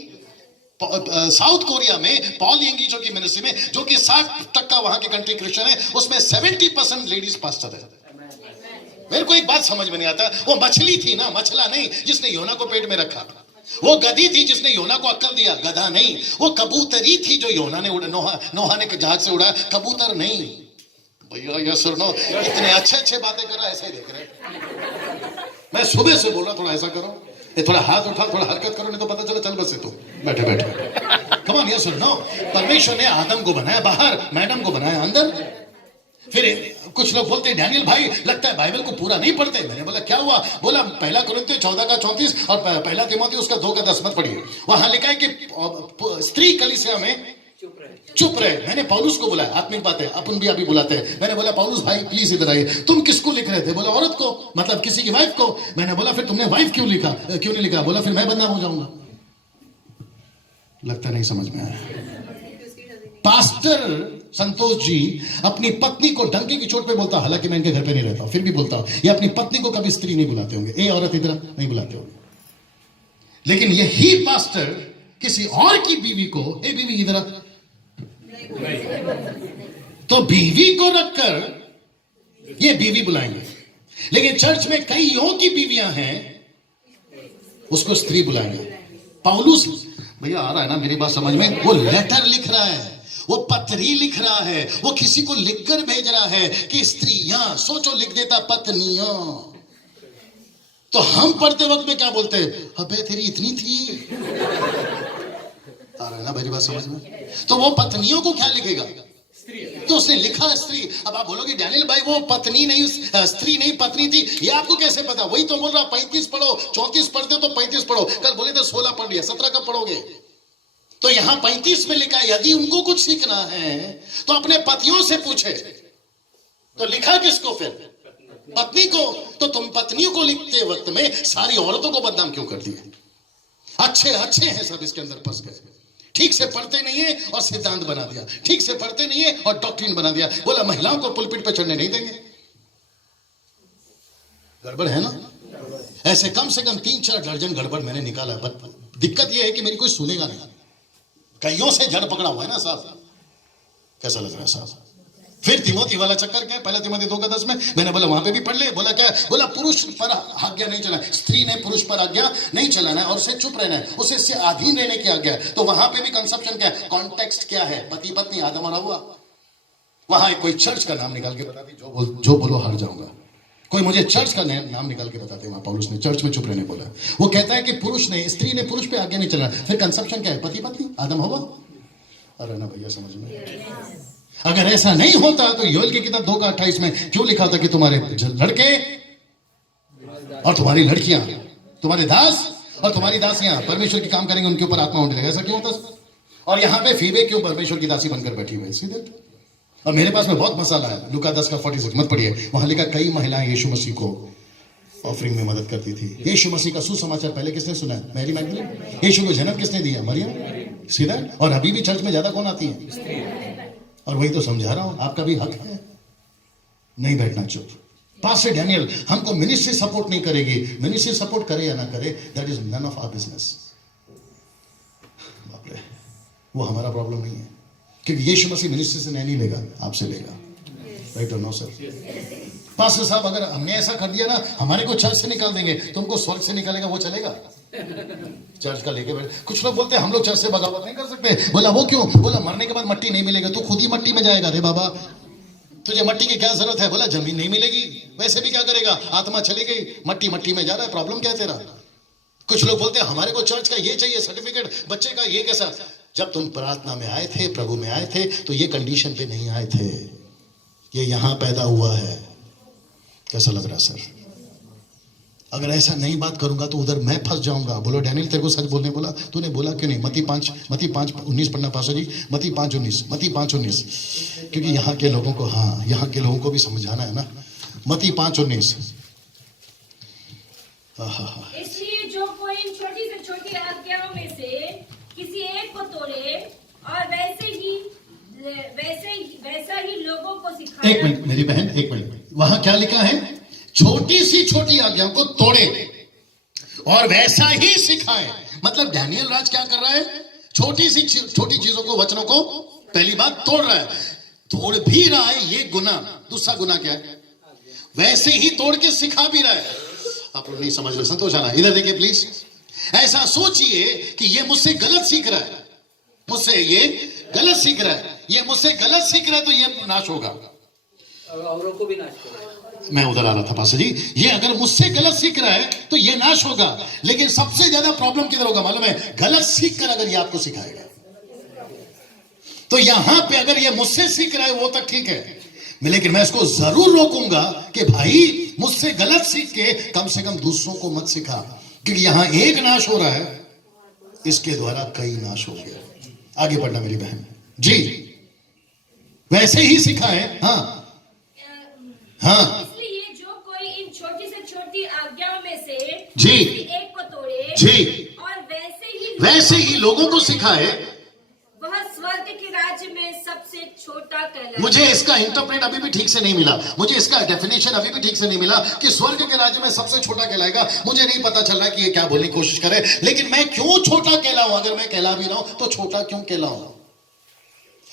साउथ कोरिया में पॉल यंगीजो की मिनिस्ट्री में, जो कि 60% वहां की कंट्री क्रिश्चियन है, उसमें 70% लेडीज पास्टर है। मेरे को एक बात समझ में नहीं आता, वो मछली थी ना, मछला नहीं, जिसने योना को पेट में रखा। वो गधी थी जिसने योना को अक्ल दिया, गधा नहीं। वो कबूतरी थी जो योना ने उड़ा, नोहा ने जहाज से उड़ा, कबूतर नहीं। भैया ये सुनो, इतने अच्छे बातें करो, ऐसे ही देख रहे। मैं सुबह से बोल रहा थोड़ा ऐसा करो, ये थोड़ा हाथ उठा, थोड़ा हरकत करो, नहीं तो पता चला चल बस तू बैठे बैठे। कम ऑन, ये सुनो, परमेश्वर ने आदम को बनाया बाहर, मैडम को बनाया अंदर। फिर कुछ लोग बोलते हैं डैनियल भाई लगता है बाइबल को पूरा नहीं पढ़ते। मैंने बोला क्या हुआ? बोला पहला कुरिन्थियों 14 का 34 और पहला तीमुथियुस उसका 2 का 10 मत पढ़िए। वहां लिखा है कि स्त्री कलीसिया में चुप रहे। मैंने पौलुस को बोला, आत्मिक बात है, अपन भी अभी बुलाते हैं। मैंने बोला पौलुस भाई प्लीज इधर आइए। तुम किसको लिख रहे थे? बोला औरत को, मतलब किसी की वाइफ को। मैंने बोला फिर तुमने वाइफ क्यों लिखा, क्यों नहीं लिखा? बोला फिर मैं बदनाम हो जाऊंगा। लगता नहीं समझ में आया। पास्टर संतोष जी अपनी पत्नी को डंके की चोट पे बोलता, हालांकि मैं इनके घर पे नहीं रहता, फिर भी बोलता, ये अपनी पत्नी को कभी स्त्री नहीं बुलाते होंगे, ए औरत इधर नहीं बुलाते होंगे। लेकिन यही पास्टर किसी और की बीवी को, ए बीवी इधर, तो बीवी को रखकर ये बीवी बुलाएंगे। लेकिन चर्च में कईयों की बीवियां हैं, उसको स्त्री बुलाएंगे। पौलुस भैया आ रहा है ना मेरी बात समझ में? वो लेटर लिख रहा है, वो पत्री लिख रहा है, वो किसी को लिखकर भेज रहा है कि स्त्रियां, सोचो लिख देता पत्नियां। तो हम पढ़ते वक्त में क्या बोलते हैं? अबे तेरी इतनी थी। आ रहा है ना मेरी बात समझ में? तो वो पत्नियों को क्या लिखेगा? तो उसने लिखा स्त्री। अब आप बोलोगे डैनियल भाई वो पत्नी नहीं, स्त्री नहीं, पत्नी थी, ये आपको कैसे पता? वही तो बोल रहा, 35 पढ़ो, 34 पढ़ते तो 35 पढ़ो। कल बोले तो 16 पढ़ लिया, 17 कब पढ़ोगे? तो यहां 35 में लिखा है, यदि उनको कुछ सीखना है तो अपने पतियों से पूछे। तो लिखा किसको फिर? पत्नी को। तो तुम पत्नियों को लिखते वक्त में सारी औरतों को बदनाम क्यों कर दिए? अच्छे हैं सब इसके अंदर फंस गए। ठीक से पढ़ते नहीं है और सिद्धांत बना दिया, ठीक से पढ़ते नहीं है और डॉक्ट्रिन बना दिया। बोला महिलाओं को पुलपिट पे चढ़ने नहीं देंगे। गड़बड़ है ना? ऐसे कम से कम 3-4 दर्जन गड़बड़ मैंने निकाला। दिक्कत यह है कि मेरी कोई सुनेगा नहीं। कईयों से जड़ पकड़ा हुआ है ना साहब। कैसा लग रहा है साहब? फिर तिमोथी वाला चक्कर क्या है? पहला तिमोथी 2 का 10 में मैंने बोला वहां पे भी पढ़ ले। बोला क्या? बोला पुरुष पर आज्ञा नहीं चलाना, स्त्री ने पुरुष पर आज्ञा नहीं चलाना है और उसे चुप रहना है, उसे इससे अधीन रहने की आज्ञा है। तो वहां पे भी कंसेप्शन क्या है? कॉन्टेक्स्ट क्या है? पति पत्नी, आदम और हव्वा। वहां कोई चर्च का नाम निकाल के बताती, जो बोलो हार जाऊंगा। कोई मुझे चर्च का नाम निकाल के बताते, वहां पौलुस ने चर्च में चुप रहने बोला। वो कहता है कि पुरुष ने, स्त्री ने पुरुष पे आज्ञा नहीं चलाना। फिर कंसेप्शन क्या है? पति पत्नी, आदम हव्वा। अरे ना भैया समझ में? अगर ऐसा नहीं होता तो योएल की किताब 2 का 28 में क्यों लिखा था कि तुम्हारे लड़के और तुम्हारी लड़कियां, तुम्हारे दास और तुम्हारी दासियां परमेश्वर के काम करेंगे, उनके ऊपर आत्मा होने लगेगा? ऐसा क्यों होता? और यहां पे फीबे क्यों परमेश्वर की दासी बनकर बैठी हुई? सीधे। और मेरे पास में बहुत मसाला है, लूका 10 का 46 मत पढ़िए। वहां लिखा कई महिलाएं यीशु मसीह को ऑफरिंग में मदद करती थी। यीशु मसीह का सुसमाचार पहले किसने सुना है? मैरी मैगदलीन। यीशु को जन्म किसने दिया? मरियम। सीधा। और अभी भी चर्च में ज्यादा कौन आती है? और वही तो समझा रहा हूं, आपका भी हक है नहीं बैठना चुप। पास्टर डैनियल हमको मिनिस्ट्री सपोर्ट नहीं करेगी। मिनिस्ट्री सपोर्ट करे या ना करे, that is none of our business. बाप रे, वो हमारा प्रॉब्लम नहीं है, क्योंकि यीशु मसीह मिनिस्ट्री से नहीं लेगा, आपसे लेगा। राइट और नो सर? पास्टर साहब अगर हमने ऐसा कर दिया ना, हमारे को चर्च से निकाल देंगे, तुमको स्वर्ग से निकालेगा, वो चलेगा? चर्च का लेके बैठे। कुछ लोग बोलते हैं हम लोग चर्च से बगावत नहीं कर सकते। बोला वो क्यों? बोला मरने के बाद मट्टी नहीं मिलेगा, तू खुद ही मट्टी में जाएगा रे बाबा, तुझे मट्टी की क्या जरूरत है? बोला जमीन नहीं मिलेगी, वैसे भी क्या करेगा, आत्मा चली गई, मट्टी मट्टी में जा रहा है, प्रॉब्लम क्या है तेरा? कुछ लोग बोलते हैं हमारे को चर्च का ये चाहिए सर्टिफिकेट, बच्चे का ये कैसा? जब तुम प्रार्थना में आए थे, प्रभु में आए थे, तो ये कंडीशन पे नहीं आए थे, ये यहां पैदा हुआ है। कैसा लग रहा सर? अगर ऐसा नहीं बात करूंगा तो उधर मैं फंस जाऊंगा। बोलो डैनियल तेरे को सच बोलने बोला, तूने बोला क्यों नहीं? मत्ती 5:19 पढ़ना पास्टर जी, मत्ती 5:19, क्योंकि यहाँ के लोगों को, हाँ यहाँ के लोगों को भी समझाना है ना। मत्ती 5:19। इसलिए जो कोई इन छोटी से छोटी आज्ञाओं में से किसी एक को तोड़े और वैसा ही लोगों को सिखाए। एक मिनट मेरी बहन, एक मिनट, वहां क्या लिखा है? छोटी सी छोटी आज्ञाओं को तोड़े और वैसा ही सिखाए। मतलब डैनियल राज क्या कर रहा है? छोटी सी छोटी चीजों को, वचनों को पहली बात तोड़ रहा है, तोड़ भी रहा है, ये गुना। दूसरा गुना क्या है? वैसे ही तोड़ के सिखा भी रहा है। आप लोग नहीं समझ रहे, संतोष आना इधर देखिए प्लीज। ऐसा सोचिए कि ये मुझसे गलत सीख रहा है, मुझसे ये गलत सीख रहा है, ये मुझसे गलत सीख रहा है, तो ये नाश होगा, औरों को भी नाश करेगा। मैं उधर आ रहा था पास्टर जी। ये अगर मुझसे गलत सीख रहा है तो ये नाश होगा, लेकिन सबसे ज्यादा प्रॉब्लम किधर होगा मालूम है? गलत सीख कर अगर ये आपको सिखाएगा तो यहां पे अगर ये मुझसे सीख रहा है वो तक ठीक है, लेकिन मैं इसको जरूर रोकूंगा कि भाई मुझसे गलत सीख के कम से कम दूसरों को मत सिखा, क्योंकि यहां एक नाश हो रहा है, इसके द्वारा कई नाश हो गए। आगे बढ़ना मेरी बहन जी, वैसे ही सिखाए। हाँ हाँ, इसलिए जो कोई इन छोटी से छोटी आज्ञाओं में से जी किसी एक को तोड़े जी और वैसे ही लोगों को सिखाए, वह स्वर्ग के राज्य में सबसे छोटा कहलाएगा। मुझे इसका इंटरप्रेट अभी भी ठीक से नहीं मिला, मुझे इसका डेफिनेशन अभी भी ठीक से नहीं मिला कि स्वर्ग के राज्य में सबसे छोटा कहलाएगा। मुझे नहीं पता चल रहा कि ये क्या बोलने की कोशिश करे, लेकिन मैं क्यों छोटा कहलाऊं? अगर मैं कहला भी रहा हूं तो छोटा क्यों कहलाऊं?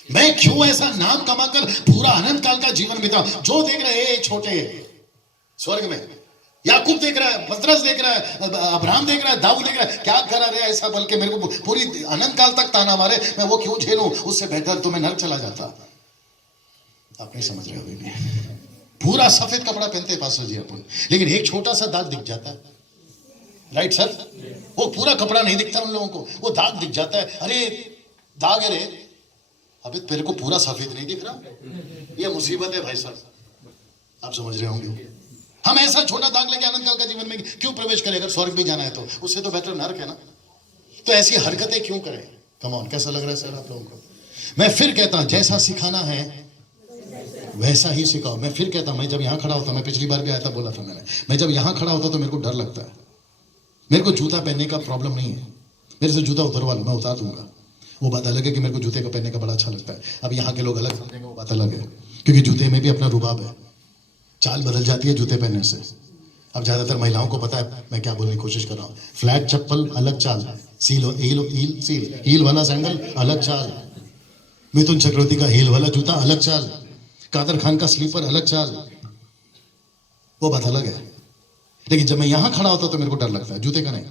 मैं क्यों ऐसा नाम कमाकर पूरा अनंत काल का जीवन बिताऊं? जो देख रहे हैं छोटे स्वर्ग में, याकूब देख रहा है, पतरस देख रहा है, अब्राहम देख रहा है, दाऊद देख रहा है, क्या करा रहे हैं ऐसा, बल्कि मेरे को पूरी अनंत काल तक ताना मारे, मैं वो क्यों झेलूं? उससे बेहतर तो मैं नरक चला जाता। आप नहीं समझ रहे हो? अभी भी पूरा सफेद कपड़ा पहनते हैं पास्टर जी अपन, लेकिन एक छोटा सा दाग दिख जाता है, राइट सर? वो पूरा कपड़ा नहीं दिखता उन लोगों को, वो दाग दिख जाता है। अरे दाग है रे, अबे तेरे को पूरा सफेद नहीं दिख रहा? ये मुसीबत है भाई साहब, आप समझ रहे होंगे। हम ऐसा छोटा दाग लेके अनंत काल का जीवन में क्यों प्रवेश करें? अगर स्वर्ग भी जाना है तो उससे तो बेटर नरक है ना। तो ऐसी हरकतें क्यों करें? कम ऑन, कैसा लग रहा है सर आप लोगों को? मैं फिर कहता हूं, जैसा सिखाना है वैसा ही सिखाओ। मैं फिर कहता हूं, मैं जब यहां खड़ा होता, मैं पिछली बार भी आया था, बोला था मैंने, मैं जब यहां खड़ा होता तो मेरे को डर लगता है। मेरे को जूता पहनने का प्रॉब्लम नहीं है, मेरे से जूता उतरवा लो, मैं उतार दूंगा। वो बात अलग है कि मेरे को जूते को पहनने का बड़ा अच्छा लगता है। अब यहाँ के लोग अलग समझेंगे, वो बात अलग है, क्योंकि जूते में भी अपना रुबाब है, चाल बदल जाती है जूते पहनने से। अब ज्यादातर महिलाओं को पता है मैं क्या बोलने की कोशिश कर रहा हूँ। फ्लैट चप्पल अलग चाल, हील वाला सैंडल अलग चाल, मिथुन चक्रवर्ती का हील वाला जूता अलग चाल, कादर खान का स्लीपर अलग चाल, वो बात अलग है। लेकिन जब मैं यहां खड़ा होता तो मेरे को डर लगता है, जूते का नहीं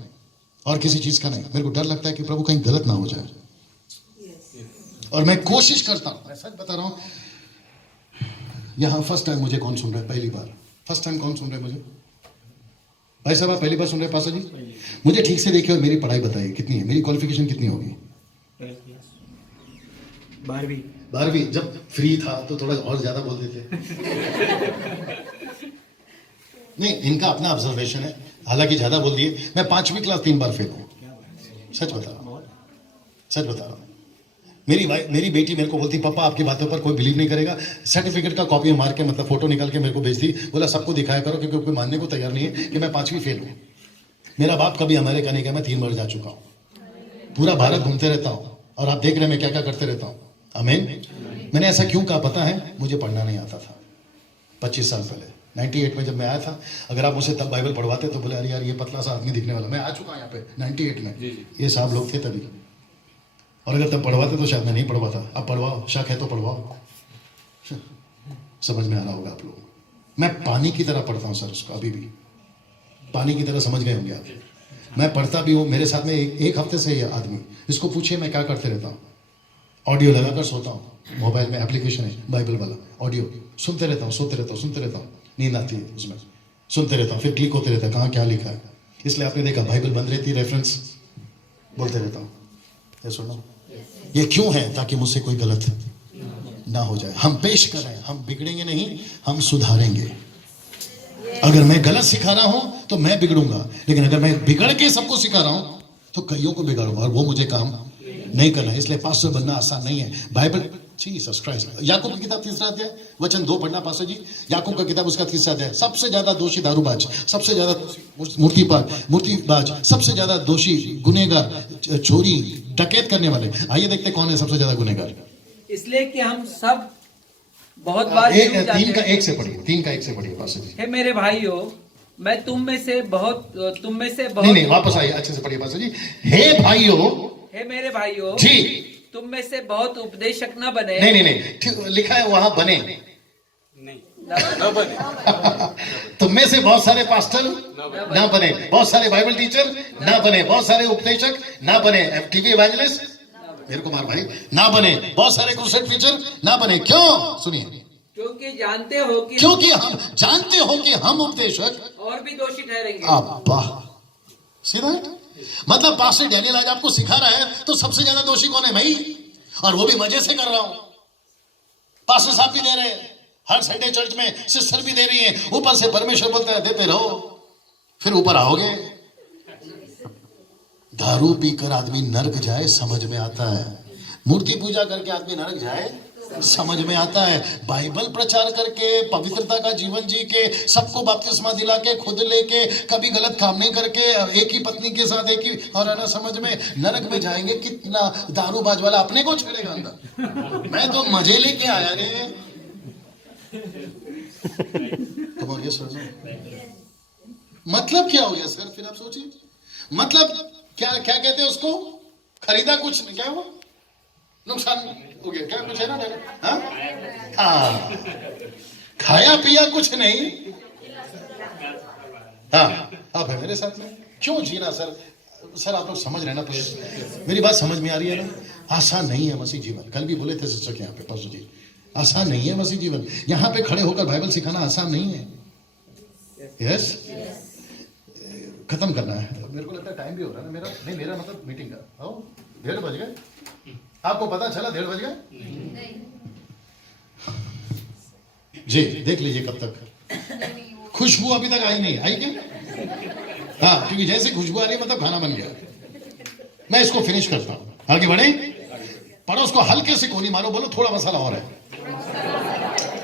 और किसी चीज का नहीं। मेरे को डर लगता है कि प्रभु कहीं गलत ना हो जाए, और मैं कोशिश करता हूं, मैं सच बता रहा हूं। यहां फर्स्ट टाइम मुझे कौन सुन रहा है? पहली बार फर्स्ट टाइम कौन सुन रहा है मुझे? भाई साहब आप पहली बार सुन रहे हैं पासा जी? मुझे ठीक से देखिए और मेरी पढ़ाई बताइए कितनी है, मेरी क्वालिफिकेशन कितनी होगी? 12वीं। जब फ्री था तो थोड़ा और ज्यादा बोल देते। नहीं, इनका अपना ऑब्जर्वेशन है, हालांकि ज्यादा बोल दिए। मैं 5वीं क्लास 3 बार फेल हूं, सच बता रहा हूं, सच बता रहा हूं। मेरी बेटी मेरे को बोलती, पापा आपकी बातों पर कोई बिलीव नहीं करेगा। सर्टिफिकेट का कॉपी मार के, मतलब फोटो निकाल के मेरे को भेज दी, बोला सबको दिखाया करो, क्योंकि कोई मानने को तैयार नहीं है कि मैं 5वीं फेल हूं। मेरा बाप कभी अमेरिका नहीं गया, मैं 3 बार जा चुका हूं, पूरा भारत घूमते रहता हूं, और आप देख रहे हैं मैं क्या क्या करते रहता हूं। आमीन। मैंने ऐसा क्यों कहा पता है? मुझे पढ़ना नहीं आता था 25 साल पहले, 98 में जब मैं आया था। अगर आप मुझे तब बाइबल पढ़वाते तो बोले अरे यार ये पतला सा आदमी दिखने वाला। मैं आ चुका यहाँ पे 98 में, ये साहब लोग थे तभी, और अगर तब पढ़वाते तो शायद मैं नहीं पढ़वाता। अब पढ़वाओ, शक है तो पढ़वाओ। समझ में आ रहा होगा आप लोग। मैं पानी की तरह पढ़ता हूँ सर उसको, अभी भी पानी की तरह, समझ गए होंगे आप। मैं पढ़ता भी हूँ, मेरे साथ में एक हफ्ते से ये आदमी, इसको पूछिए मैं क्या करते रहता हूँ। ऑडियो लगाकर सोता हूँ, मोबाइल में एप्लीकेशन है बाइबल वाला, ऑडियो सुनते रहता हूँ, सोते रहता हूँ, सुनते रहता हूँ, नींद आती है उसमें, सुनते रहता हूँ, फिर क्लिक होते रहता है कहाँ क्या लिखा है। इसलिए आपने देखा बाइबल बंद रहती है, रेफरेंस बोलते रहता हूँ। ये सुनो, ये क्यों है? ताकि मुझसे कोई गलत ना हो जाए। हम पेश कर रहे हैं, हम बिगड़ेंगे नहीं, हम सुधारेंगे। अगर मैं गलत सिखा रहा हूं तो मैं बिगड़ूंगा, लेकिन अगर मैं बिगड़ के सबको सिखा रहा हूं तो कईयों को बिगाड़ूंगा, और वो मुझे काम नहीं करना है। इसलिए पास्टर बनना आसान नहीं है। बाइबल, जीसस क्राइस्ट, याकूब की किताब 3 अध्याय वचन 2 पढ़ना पास्टर जी। याकूब का किताब उसका 3 अध्याय, सबसे ज्यादा दोषी दारूबाज, सबसे ज्यादा मूर्तिबाज, सबसे ज्यादा दोषी गुनहगार, चोरी डकैत करने वाले। आइए देखते कौन है सबसे ज्यादा गुनहगार। इसलिए कि हम सब बहुत बार चूक जाते हैं। 3 का 1 से पढ़िए पास्टर जी। हे मेरे भाइयों, मैं तुम में से बहुत नहीं, वापस आइए, अच्छे से पढ़िए पास्टर जी। हे भाइयों, हे मेरे भाइयों जी, तुम में से बहुत उपदेशक न बने। नहीं, लिखा है वहां बने, तुम में से बहुत सारे पास्टर ना बने, बहुत सारे बाइबल टीचर ना बने, बहुत सारे उपदेशक ना बने, टीवी इवेंजलिस्ट मेरे को मार भाई ना बने, बहुत सारे क्रूसेड टीचर ना बने। क्यों? सुनिए, क्योंकि जानते हो कि हम उपदेशक और भी दोषी ठहरेंगे। अब्बा, सीधा मतलब पास्टर डैनियल आज आपको सिखा रहा है तो सबसे ज्यादा दोषी कौन है? मैं ही, और वो भी मजे से कर रहा हूं। पास्टर साहब भी दे रहे हैं, हर संडे चर्च में सिस्टर भी दे रही है, ऊपर से परमेश्वर बोलता है देते रहो, फिर ऊपर आओगे। दारू पीकर आदमी नरक जाए समझ में आता है, मूर्ति पूजा करके आदमी नरक जाए समझ में आता है, बाइबल प्रचार करके पवित्रता का जीवन जी के सबको बपतिस्मा दिला के खुद लेके कभी गलत काम नहीं करके एक ही पत्नी के साथ एक ही और ना समझ में नरक में जाएंगे। कितना दारूबाज वाला अपने को छेड़ेगा अंदर, मैं तो मजे लेके आया रे। तुम और ये सोचो मतलब क्या हो गया सर? फिर आप सोचिए मतलब क्या कहते हैं उसको? खरीदा कुछ नहीं, क्या हुआ? नुकसान हो गया क्या? कुछ है ना? हाँ, खाया पिया कुछ नहीं। हाँ, आप है मेरे साथ में। क्यों जीना सर? आप लोग समझ रहे ना? तो मेरी बात समझ में आ रही है ना? आसान नहीं है मसीह जीवन। कल भी बोले थे शिक्षक यहाँ पे, परसों जी, आसान नहीं है मसीह जीवन। यहाँ पे खड़े होकर बाइबल सिखाना आसान नहीं है। यस, खत्म करना है। मेरे को लगता है टाइम भी हो रहा है ना मेरा मतलब मीटिंग का। 1:30 बज गए, आपको पता चला 1:30 बज गए जी। देख लीजिए कब तक। खुशबू अभी तक आई नहीं, आई क्या? हाँ, क्योंकि जैसे खुशबू आ रही है मतलब खाना बन गया। मैं इसको फिनिश करता हूं, आगे बढ़े। पड़ोस को हल्के से कोनी मारो, बोलो थोड़ा मसाला और है।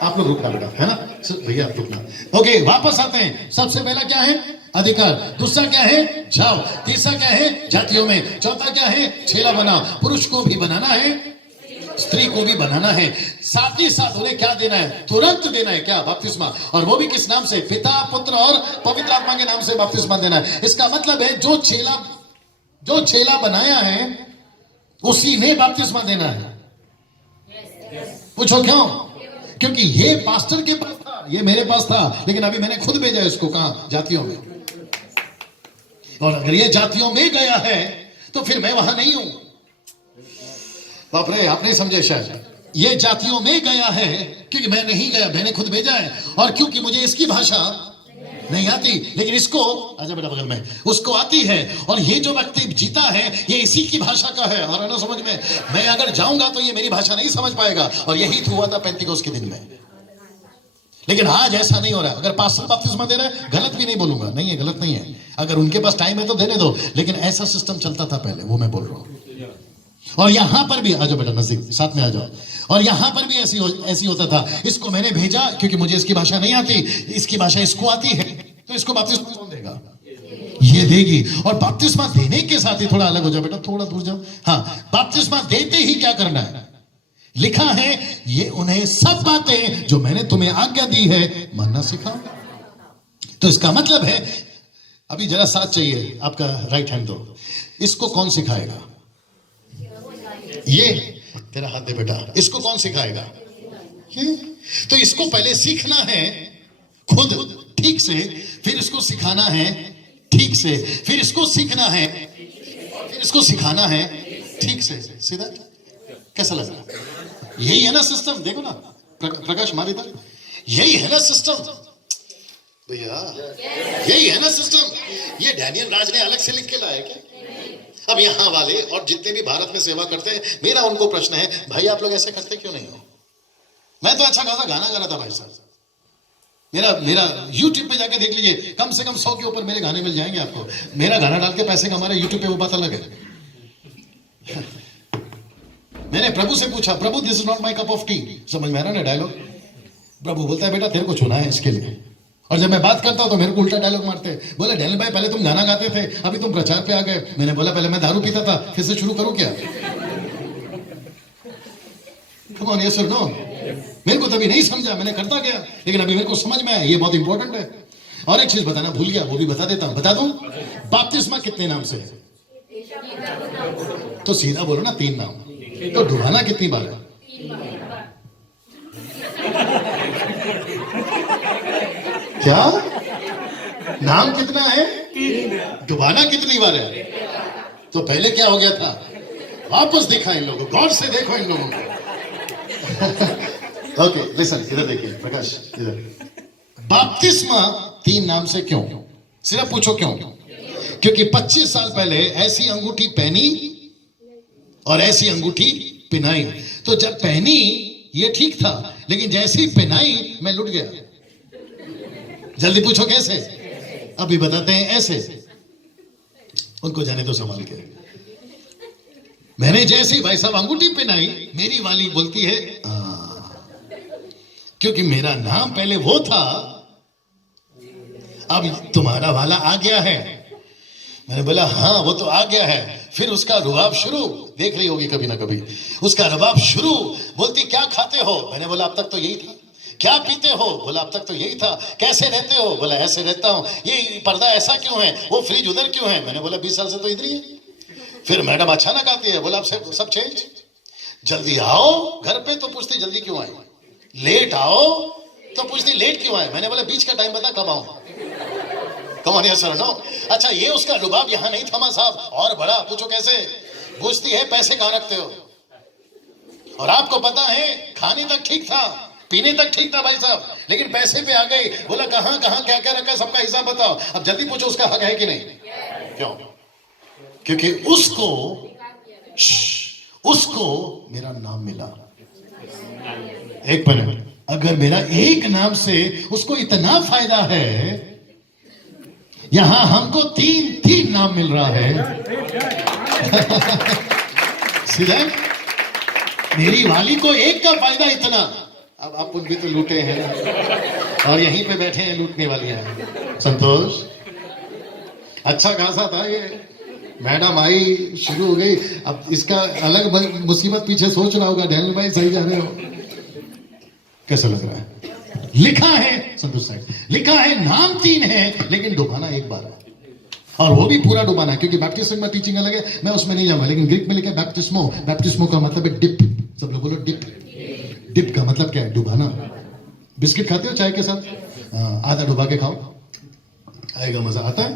आप लोग रुकना बेटा, है ना भैया, रुकना। ओके, वापस आते हैं। सबसे पहला क्या है? अधिकार। दूसरा क्या है? जाओ। तीसरा क्या है? जातियों में। चौथा क्या है? चेला बना। पुरुष को भी बनाना है, स्त्री को भी बनाना है। साथ ही साथ उन्हें क्या देना है? तुरंत देना है। क्या? बपतिस्मा। और वो भी किस नाम से? पिता, पुत्र और पवित्र आत्मा के नाम से बपतिस्मा देना है। इसका मतलब है जो चेला बनाया है उसी ने बपतिस्मा देना है। पूछो क्यों? क्योंकि ये पास्टर के पास था, ये मेरे पास था, लेकिन अभी मैंने खुद भेजा इसको। कहां? जातियों में। और अगर ये जातियों में गया है तो फिर मैं वहां नहीं हूं। बाप रे, आप नहीं समझे शायद। ये जातियों में गया है क्योंकि मैं नहीं गया, मैंने खुद भेजा है। और क्योंकि मुझे इसकी भाषा नहीं आती, लेकिन इसको, आजा बेटा बगल में, उसको आती है। और ये जो व्यक्ति जीता है ये इसी की भाषा का है। और ना समझ में, मैं अगर जाऊंगा तो ये मेरी भाषा नहीं समझ पाएगा। और यही हुआ था पेंटिकोस्ट के दिन में। लेकिन आज ऐसा नहीं हो रहा है। अगर पास्टर बपतिस्मा दे रहा है, गलत भी नहीं बोलूंगा, नहीं है, गलत नहीं है। अगर उनके पास टाइम है तो देने दो, लेकिन ऐसा सिस्टम चलता था पहले, वो मैं बोल रहा हूं। और यहां पर भी, आ जाओ बेटा नजदीक, साथ में आ जाओ। और यहां पर भी ऐसी होता था। इसको मैंने भेजा क्योंकि मुझे इसकी भाषा नहीं आती, इसकी भाषा इसको आती है, तो इसको बपतिस्मा कौन देगा? ये देगी। और बपतिस्मा देने के साथ ही, थोड़ा अलग हो जाओ बेटा, थोड़ा दूर जाओ। हाँ, बपतिस्मा देते ही क्या करना है? लिखा है, ये उन्हें सब बातें जो मैंने तुम्हें आज्ञा दी है मानना सिखाओ। तो इसका मतलब है, अभी जरा साथ चाहिए, आपका राइट हैंड दो। इसको कौन सिखाएगा? ये तेरा हाथ दे बेटा। इसको कौन सिखाएगा? ये। तो इसको पहले सीखना है खुद ठीक से, फिर इसको सिखाना है ठीक से, फिर इसको सीखना है, फिर इसको सिखाना है ठीक से। सीधा कैसा लग रहा है? यही है ना सिस्टम। देखो ना प्रकाश मारी इधर, यही है ना सिस्टम भैया, यही है ना सिस्टम। ये डैनियल राज ने अलग से लिख के लाया क्या? अब यहाँ वाले और जितने भी भारत में सेवा करते हैं, मेरा उनको प्रश्न है, भाई आप लोग ऐसे करते क्यों नहीं हो? मैं तो अच्छा खासा गाना गाना था भाई साहब। मेरा YouTube पे जाके देख लीजिए, कम से कम 100 के ऊपर मेरे गाने मिल जाएंगे आपको। मेरा गाना डाल के पैसे कमा रहे YouTube पे, वो बात अलग है। मैंने प्रभु से पूछा, प्रभु this is not my cup of tea. समझ में आ रहा ना डायलॉग? प्रभु बोलता है बेटा तेरे को चुना है इसके लिए। और जब मैं बात करता हूं तो मेरे को उल्टा डायलॉग मारते हैं। बोले डैनियल भाई पहले तुम गाना गाते थे, अभी तुम प्रचार पे आ गए। मैंने बोला पहले मैं दारू पीता था, फिर से शुरू करूं क्या? Come on, yes or no? मेरे को तभी नहीं समझा, मैंने करता गया, लेकिन अभी मेरे को समझ में आया, ये बहुत इंपॉर्टेंट है। और एक चीज बताना भूल गया, वो भी बता देता हूं। बता दूं, बपतिस्मा कितने नाम से है? तो सीधा बोलो ना, 3 नाम। तो डुबाना कितनी बार है? क्या नाम कितना है? डुबाना कितनी बार है? तो पहले क्या हो गया था? वापस देखा इन लोगों, गौर से देखो इन लोगों को। ओके लिसन, इधर देखिए प्रकाश, इधर। बपतिस्मा 3 नाम से क्यों? सिर्फ पूछो क्यों? क्योंकि 25 साल पहले ऐसी अंगूठी पहनी और ऐसी अंगूठी पहनाई। तो जब पहनी ये ठीक था, लेकिन जैसे ही पहनाई मैं लुट गया। जल्दी पूछो कैसे? अभी बताते हैं ऐसे। उनको जाने तो संभाल के। मैंने जैसे ही भाई साहब अंगूठी पहनाई, मेरी वाली बोलती है क्योंकि मेरा नाम पहले वो था, अब तुम्हारा वाला आ गया है। मैंने बोला हाँ वो तो आ गया है। फिर उसका रुबाब शुरू, देख रही होगी कभी ना कभी, उसका रुबाब शुरू। बोलती क्या खाते हो? मैंने बोला अब तक तो यही था। क्या पीते हो? बोला अब तक तो यही था। कैसे रहते हो? बोला ऐसे रहता हूं। ये पर्दा ऐसा क्यों है? वो फ्रिज उधर क्यों है? मैंने बोला 20 साल से तो इधर ही है। फिर मैडम अचानक आती है, बोला अब सब चेंज। जल्दी आओ घर पे, तो पूछती जल्दी क्यों आए? लेट आओ तो पूछती लेट क्यों आए? मैंने बोला बीच का टाइम बता कब आऊं। कमानी असर नो। अच्छा ये उसका रुबाब यहां नहीं थमा साहब, और बड़ा। पूछो कैसे? पूछती है पैसे कहां रखते हो? और आपको पता है खाने तक ठीक था, पीने तक ठीक था भाई साहब, लेकिन पैसे पे आ गई। बोला कहां कहां क्या क्या रखा, सबका हिसाब बताओ। अब जल्दी पूछो उसका हक है कि नहीं? क्यों? क्योंकि उसको मेरा नाम मिला। एक मिनट, अगर मेरा एक नाम से उसको इतना फायदा है, यहां हमको 3 नाम मिल रहा है। सीधा मेरी वाली को एक का फायदा इतना। अब आप भी तो लूटे हैं और यहीं पे बैठे हैं लूटने वाली हैं। संतोष अच्छा खासा था ये, मैडम आई शुरू हो गई। अब इसका अलग मुसीबत पीछे सोच रहा होगा, डैनियल भाई सही जा रहे हो। कैसा लग रहा है? लिखा है संतोष साहब, लिखा है नाम 3 है, लेकिन डुबाना एक बार है, और वो भी पूरा डुबाना। क्योंकि बैप्टिज्म में टीचिंग अलग है, मैं उसमें नहीं जाऊंगा, लेकिन ग्रीक में लिखा है बैप्टिस्मो। बैप्टिस्मो का मतलब है डिप। सब लोग बोलो डिप। डिप का मतलब क्या है? डुबाना। बिस्किट खाते हो चाय के साथ? आधा डुबा के खाओ, आएगा मजा। आता है?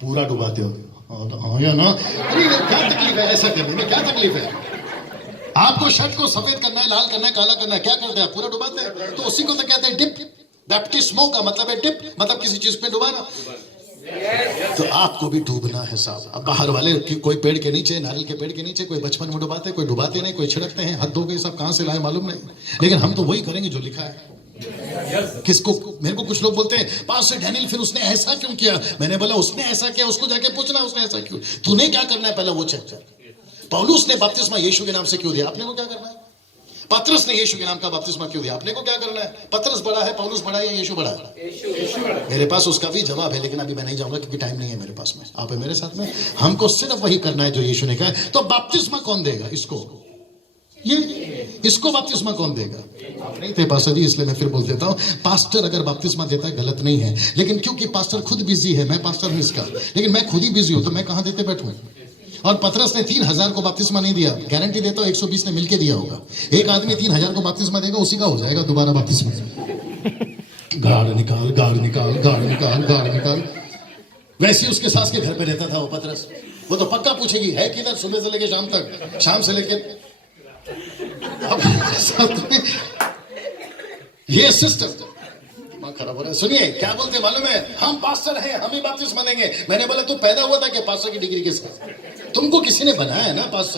पूरा डुबाते हो? हाँ या ना? अरे क्या तकलीफ है ऐसा करने में? क्या तकलीफ है? आपको शर्ट को सफेद करना है, लाल करना है, काला करना है, क्या करते हैं? पूरा डुबाते हैं। तो उसी को तो कहते हैं डिप। बैप्टिस्मो का मतलब है डिप, मतलब किसी चीज पे डुबाना। तो आपको भी डूबना है साहब। अब बाहर वाले कोई पेड़ के नीचे, नारियल के पेड़ के नीचे, कोई बचपन में डुबाते, कोई डुबाते नहीं, कोई छिड़कते हैं, हद हो गई, सब कहां से लाए मालूम नहीं। लेकिन हम तो वही करेंगे जो लिखा है। किसको? मेरे को कुछ लोग बोलते हैं पास्टर डैनियल फिर उसने ऐसा क्यों किया? मैंने बोला उसने ऐसा किया, उसको जाके पूछना उसने ऐसा क्यों। तूने क्या करना है पहले वो चेक कर। पौलुस ने बपतिस्मा यीशु के नाम से क्यों दिया? आपने को क्या करना है? पतरस ने यीशु के नाम का बपतिस्मा क्यों दिया? आपने को क्या करना है? पतरस बड़ा है, पौलुस बड़ा है या यीशु बड़ा है? मेरे पास उसका भी जवाब है, लेकिन अभी मैं नहीं जाऊंगा क्योंकि टाइम नहीं है मेरे पास में। आप है मेरे साथ में, हमको सिर्फ वही करना है जो यीशु ने कहा है। तो बपतिस्मा कौन देगा इसको? ये इसको बपतिस्मा कौन देगा? आप नहीं थे पास्टर जी, इसलिए मैं फिर बोल देता हूँ। पास्टर अगर बपतिस्मा देता है गलत नहीं है, लेकिन क्योंकि पास्टर खुद बिजी है, मैं पास्टर हूं इसका, लेकिन मैं खुद ही बिजी हूं, तो मैं कहां देते बैठूं? और पतरस ने 3000 को बपतिस्मा नहीं दिया, गारंटी देता हूं 120 ने मिलके दिया होगा। एक आदमी 3000 को बपतिस्मा देगा, उसी का हो जाएगा दोबारा बपतिस्मा। गाड़ निकाल, गाड़ निकाल, गाड़ निकाल, गाड़ निकाल। वैसे ही उसके सास के घर पे रहता था वो पतरस। वो तो पक्का पूछेगी है किधर, सुबह से लेके शाम तक, शाम से लेके ये सिस्टम दिमाग खराब हो रहा है। सुनिए क्या बोलते मालूम है, हम पास्टर हैं, हम ही बपतिस्मा देंगे। मैंने बोला तू पैदा हुआ था क्या पास्टर की डिग्री के साथ? तुमको किसी ने बनाया है ना पास्टर।